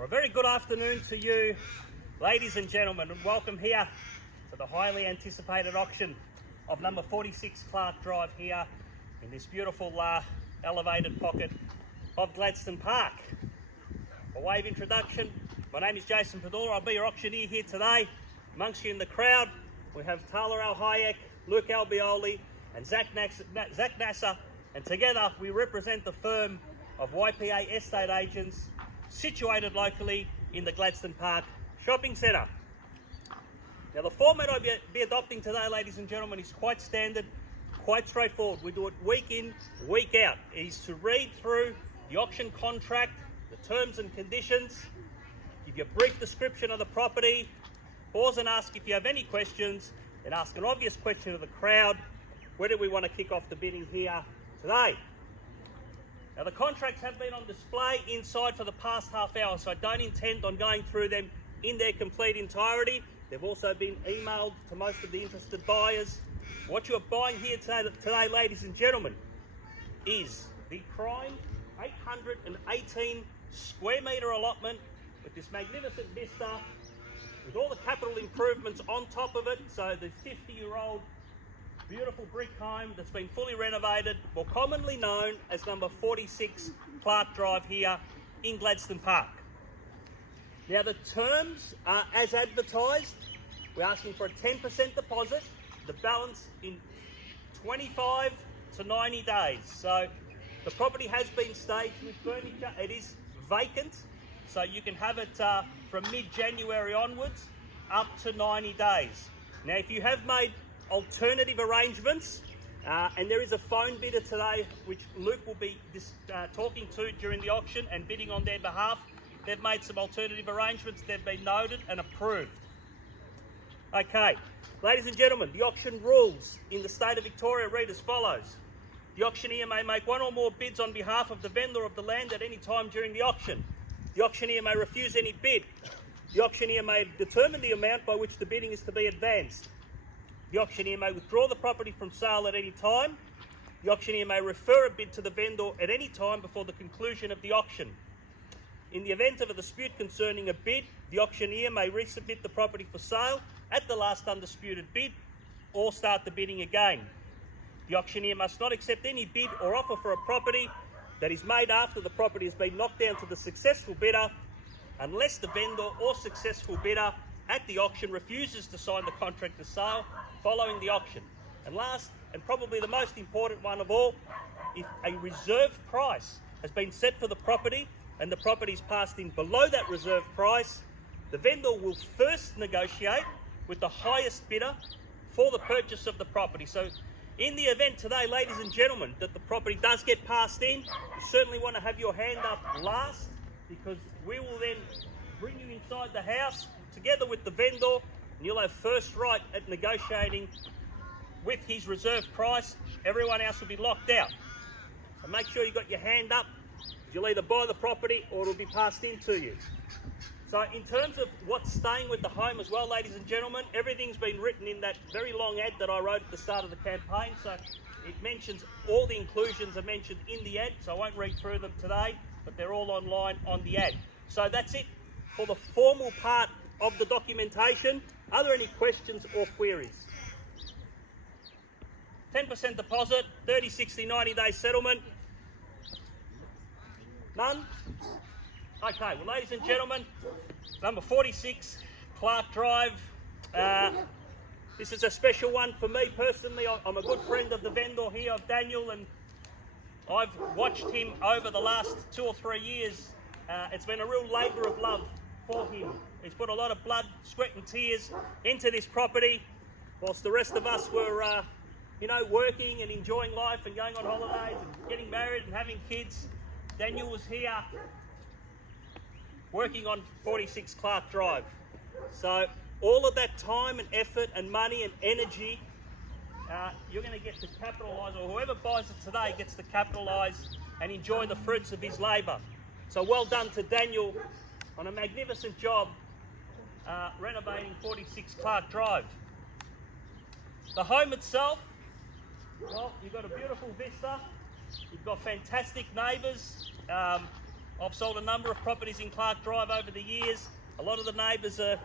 Well, a very good afternoon to you, ladies and gentlemen, and welcome here to the highly anticipated auction of number 46 Clarke Drive here in this beautiful elevated pocket of Gladstone Park. A wave introduction, my name is Jason Padula. I'll be your auctioneer here today. Amongst you in the crowd, we have Tyler Hayek, Luke Albioli and Zach Nasser, and together we represent the firm of YPA Estate Agents, situated locally in the Gladstone Park Shopping Centre. Now the format I'll be adopting today, ladies and gentlemen, is quite standard, quite straightforward. We do it week in, week out. It is to read through the auction contract, the terms and conditions, give you a brief description of the property, pause and ask if you have any questions, and ask an obvious question of the crowd. Where do we want to kick off the bidding here today? Now the contracts have been on display inside for the past half hour, so I don't intend on going through them in their complete entirety. They've also been emailed to most of the interested buyers. What you're buying here today, ladies and gentlemen, is the prime 818 square metre allotment with this magnificent vista, with all the capital improvements on top of it. So the 50-year-old beautiful brick home that's been fully renovated, more commonly known as number 46 Clarke Drive here in Gladstone Park. Now the terms are as advertised. We're asking for a 10% deposit, the balance in 25 to 90 days. So the property has been staged with furniture. It is vacant, so you can have it from mid-January onwards up to 90 days. Now if you have made alternative arrangements, and there is a phone bidder today which Luke will be talking to during the auction and bidding on their behalf. They've made some alternative arrangements, they've been noted and approved. Okay, ladies and gentlemen, the auction rules in the state of Victoria read as follows. The auctioneer may make one or more bids on behalf of the vendor of the land at any time during the auction. The auctioneer may refuse any bid. The auctioneer may determine the amount by which the bidding is to be advanced. The auctioneer may withdraw the property from sale at any time. The auctioneer may refer a bid to the vendor at any time before the conclusion of the auction. In the event of a dispute concerning a bid, the auctioneer may resubmit the property for sale at the last undisputed bid or start the bidding again. The auctioneer must not accept any bid or offer for a property that is made after the property has been knocked down to the successful bidder unless the vendor or successful bidder at the auction refuses to sign the contract of sale following the auction. And last, and probably the most important one of all, if a reserve price has been set for the property and the property is passed in below that reserve price, the vendor will first negotiate with the highest bidder for the purchase of the property. So in the event today, ladies and gentlemen, that the property does get passed in, you certainly want to have your hand up last, because we will then bring you inside the house together with the vendor, and you'll have first right at negotiating with his reserve price. Everyone else will be locked out. So make sure you got your hand up. You'll either buy the property or it'll be passed in to you. So in terms of what's staying with the home as well, ladies and gentlemen, everything's been written in that very long ad that I wrote at the start of the campaign. So it mentions all the inclusions are mentioned in the ad, so I won't read through them today, but they're all online on the ad. So that's it for the formal part of the documentation. Are there any questions or queries? 10% deposit, 30, 60, 90 day settlement. None? Okay, well ladies and gentlemen, number 46 Clarke Drive. This is a special one for me personally. I'm a good friend of the vendor here, of Daniel, and I've watched him over the last 2 or 3 years. It's been a real labour of love for him. He's put a lot of blood, sweat and tears into this property, whilst the rest of us were, working and enjoying life and going on holidays and getting married and having kids. Daniel was here working on 46 Clarke Drive. So all of that time and effort and money and energy, you're going to get to capitalise, or whoever buys it today gets to capitalise and enjoy the fruits of his labour. So well done to Daniel on a magnificent job renovating 46 Clarke Drive. The home itself, well, you've got a beautiful vista, you've got fantastic neighbours. I've sold a number of properties in Clarke Drive over the years. A lot of the neighbours are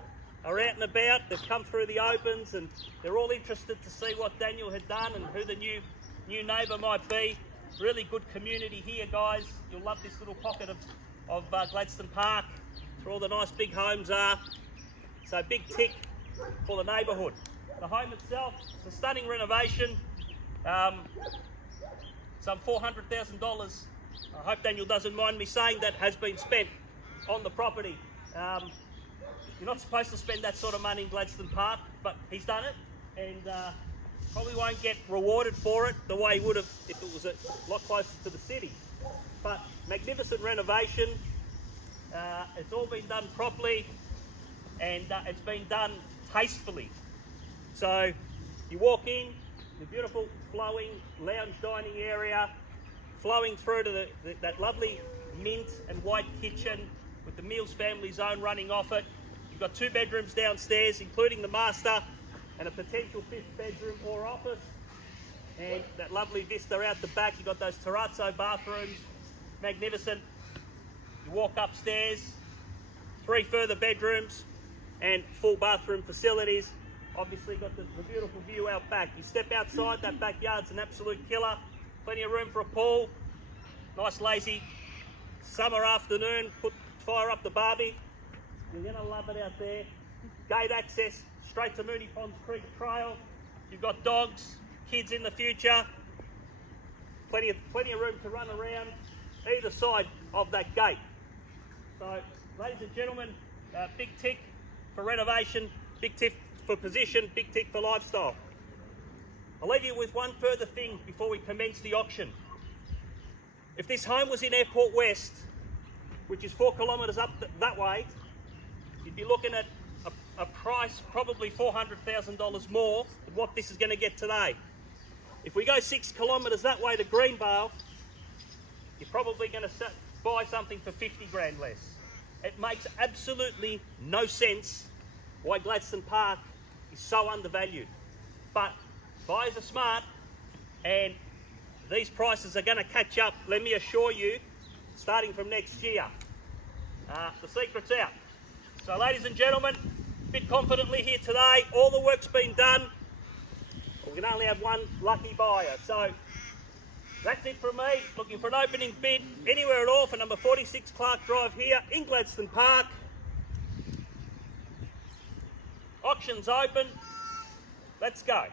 out and about. They've come through the opens and they're all interested to see what Daniel had done and who the new neighbour might be. Really good community here, guys. You'll love this little pocket of Gladstone Park. It's where all the nice big homes are. So big tick for the neighbourhood. The home itself, it's a stunning renovation. Some $400,000. I hope Daniel doesn't mind me saying that has been spent on the property. You're not supposed to spend that sort of money in Gladstone Park, but he's done it, and probably won't get rewarded for it the way he would have if it was a lot closer to the city. But magnificent renovation. It's all been done properly, and it's been done tastefully. So you walk in, the beautiful flowing lounge dining area, flowing through to that lovely mint and white kitchen with the Meals Family Zone running off it. You've got 2 bedrooms downstairs, including the master, and a potential 5th bedroom or office. And that lovely vista out the back. You've got those terrazzo bathrooms, magnificent. You walk upstairs, 3 further bedrooms and full bathroom facilities. Obviously got the beautiful view out back. You step outside, that backyard's an absolute killer. Plenty of room for a pool. Nice lazy summer afternoon. Fire up the barbie. You're going to love it out there. Gate access straight to Mooney Ponds Creek Trail. You've got dogs, kids in the future. Plenty of room to run around either side of that gate. So, ladies and gentlemen, big tick for renovation, big tick for position, big tick for lifestyle. I'll leave you with one further thing before we commence the auction. If this home was in Airport West, which is 4 kilometres up that way, you'd be looking at a price probably $400,000 more than what this is going to get today. If we go 6 kilometres that way to Greenvale, you're probably going to buy something for 50 grand less. It makes absolutely no sense why Gladstone Park is so undervalued. But buyers are smart, and these prices are going to catch up, let me assure you, starting from next year. The secret's out. So ladies and gentlemen, a bit confidently here today, all the work's been done. We can only have one lucky buyer. So that's it from me. Looking for an opening bid anywhere at all for number 46 Clarke Drive here in Gladstone Park. Auction's open. Let's go.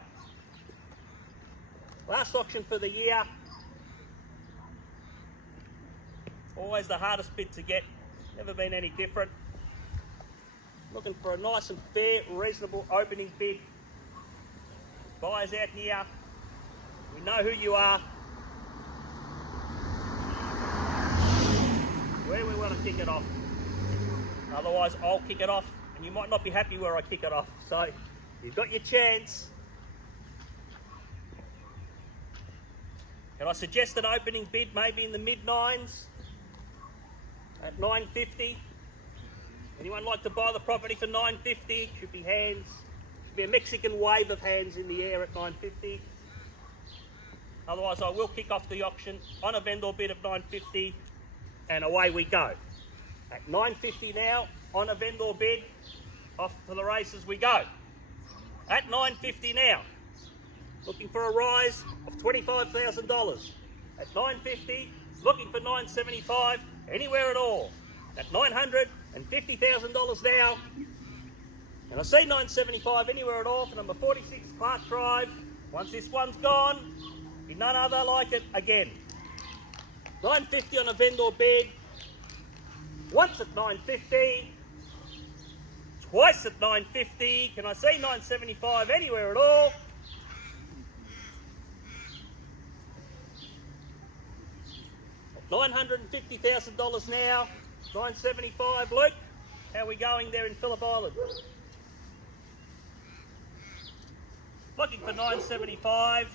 Last auction for the year. Always the hardest bid to get. Never been any different. Looking for a nice and fair, reasonable opening bid. Buyers out here. We know who you are. Where we want to kick it off. Otherwise, I'll kick it off, and you might not be happy where I kick it off. So, you've got your chance. Can I suggest an opening bid maybe in the mid-9s at $950? Anyone like to buy the property for $950? Should be hands. Should be a Mexican wave of hands in the air at $950. Otherwise, I will kick off the auction on a vendor bid of $950, and away we go. At $950 now, on a vendor bid, off to the races we go. At $950 now, looking for a rise of $25,000. At $950, looking for $975, anywhere at all. At $950,000 now, and I say $975 anywhere at all for number 46 Clarke Drive. Once this one's gone, be none other like it again. $950 on a vendor bid. Once at $950. Twice at $950. Can I say $975 anywhere at all? $950,000 now. $975. Luke, how are we going there in Phillip Island? Looking for $975.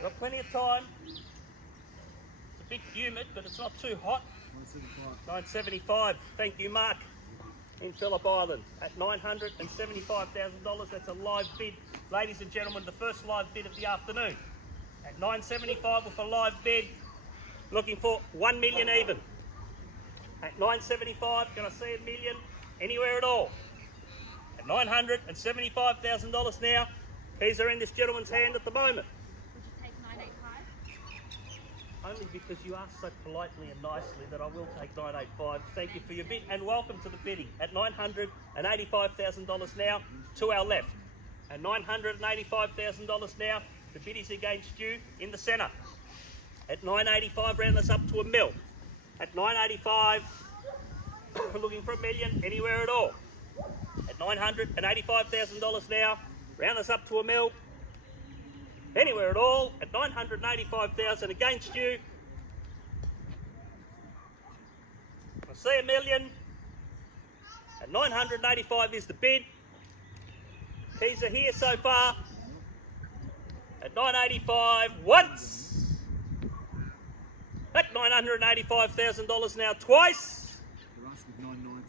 Got plenty of time. It's a bit humid, but it's not too hot. $975. Thank you, Mark, in Phillip Island at $975,000. That's a live bid. Ladies and gentlemen, the first live bid of the afternoon. At 975 with a live bid, looking for 1 million even. At 975, can I see a million anywhere at all? At $975,000 now. Keys are in this gentleman's hand at the moment. Would you take 985? Only because you asked so politely and nicely that I will take 985. Thank you for your bid and welcome to the bidding. At $985,000 now, to our left. At $985,000 now, the bid is against you in the centre. At 985, round this up to a mil. At 985, looking for a million anywhere at all. At $985,000 now, round this up to a mil. Anywhere at all. At 985,000 against you. I see a million. At 985 is the bid. Keys are here so far. At 985 once. At $985,000 now twice. You're asking 990.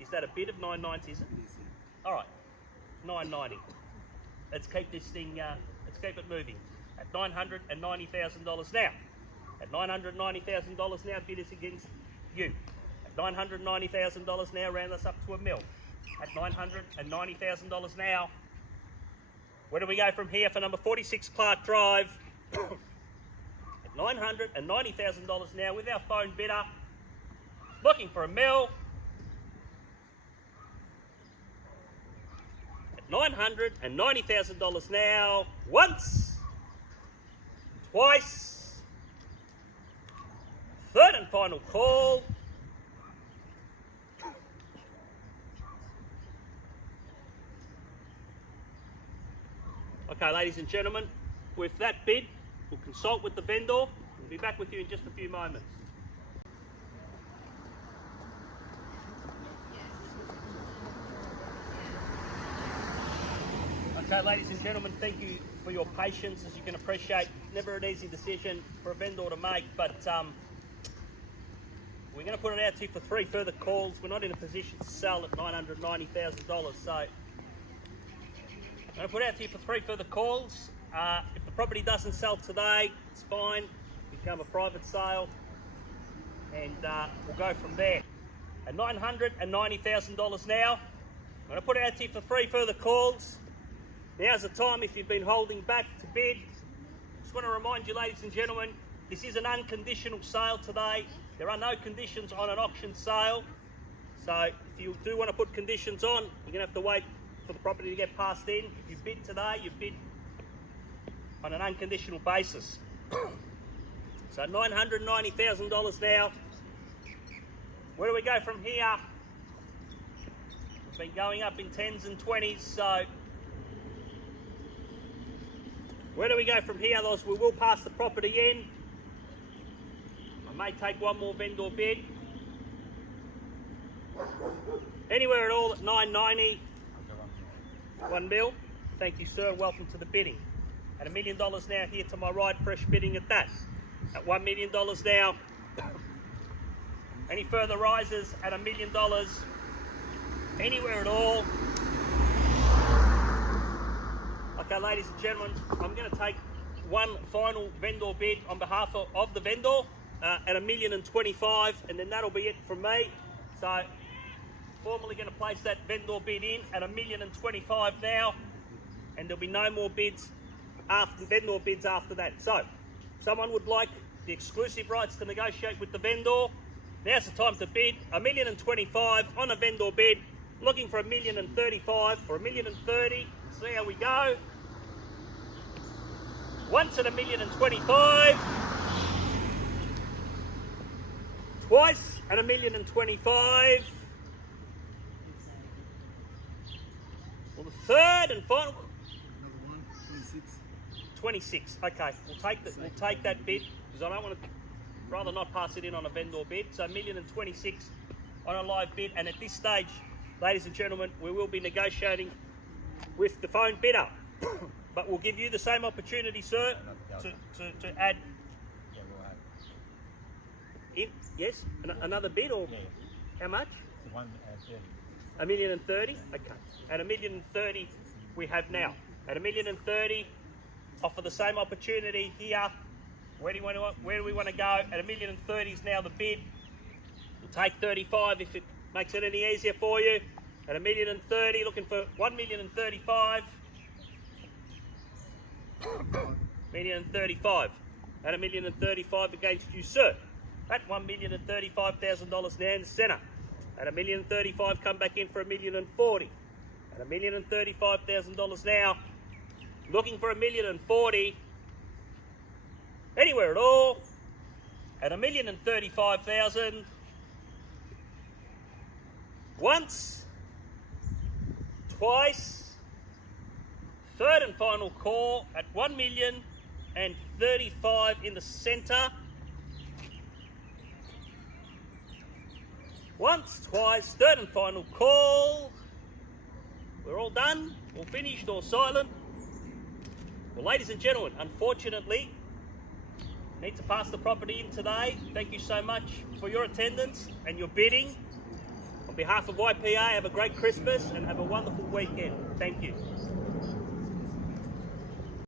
Is that a bid of 990? Is it? It is, yeah. All right, 990. Let's keep this thing. Let's keep it moving. At $990,000 now. At $990,000 now, bid is against you. At $990,000 now, round us up to a mil. At $990,000 now. Where do we go from here for number 46 Clarke Drive? At $990,000 now with our phone bidder. Looking for a mil. At $990,000 now. Once. Twice. Third and final call. Okay, ladies and gentlemen, with that bid, we'll consult with the vendor. We'll be back with you in just a few moments. Okay, ladies and gentlemen, thank you for your patience. As you can appreciate, never an easy decision for a vendor to make, but we're going to put it out to you for 3 further calls. We're not in a position to sell at $990,000, so I'm going to put it out to you for 3 further calls. If the property doesn't sell today, it's fine. Become a private sale, and we'll go from there. At $990,000 now, I'm going to put it out to you for 3 further calls. Now's the time if you've been holding back to bid. Just want to remind you, ladies and gentlemen, this is an unconditional sale today. There are no conditions on an auction sale. So if you do want to put conditions on, you're going to have to wait for the property to get passed in. If you bid today, you bid on an unconditional basis. So $990,000 now. Where do we go from here? We've been going up in 10s and 20s, so where do we go from here? Those we will pass the property in. I may take one more vendor bid. Anywhere at all at $990. 1 mil. Thank you, sir. Welcome to the bidding. At $1 million now, here to my right, fresh bidding at that. At $1 million now. Any further rises at $1 million? Anywhere at all? Okay, ladies and gentlemen, I'm going to take one final vendor bid on behalf of the vendor at $1,025,000, and then that'll be it from me. So, formally going to place that vendor bid in at $1,025,000 now, and there'll be no more bids after vendor bids after that. So, if someone would like the exclusive rights to negotiate with the vendor, now's the time to bid. $1,025,000 on a vendor bid, looking for $1,035,000 or $1,030,000. See how we go. Once at $1,025,000. Twice at $1,025,000. Well, the third and final. Another one, 26. 26. Okay, we'll take that bid because I don't want to. Rather not pass it in on a vendor bid. So $1,026,000 on a live bid, and at this stage, ladies and gentlemen, we will be negotiating with the phone bidder. But we'll give you the same opportunity, sir, to add in. Yes, another bid, or how much? $1,030,000. Okay, at $1,030,000 we have now. At $1,030,000, offer the same opportunity here. Where do we want to go? At $1,030,000 is now the bid. We'll take 35 if it makes it any easier for you. At $1,030,000, looking for $1,035,000. $1,035,000. At $1,035,000 against you, sir. At $1,035,000 now in the centre. At $1,035,000, come back in for $1,040,000. At $1,035,000 now. Looking for $1,040,000. Anywhere at all. At $1,035,000. Once, twice, third and final call at $1,035,000 in the centre. Once, twice, third and final call. We're all done, all finished, all silent. Well, ladies and gentlemen, unfortunately, need to pass the property in today. Thank you so much for your attendance and your bidding. On behalf of YPA, have a great Christmas and have a wonderful weekend. Thank you.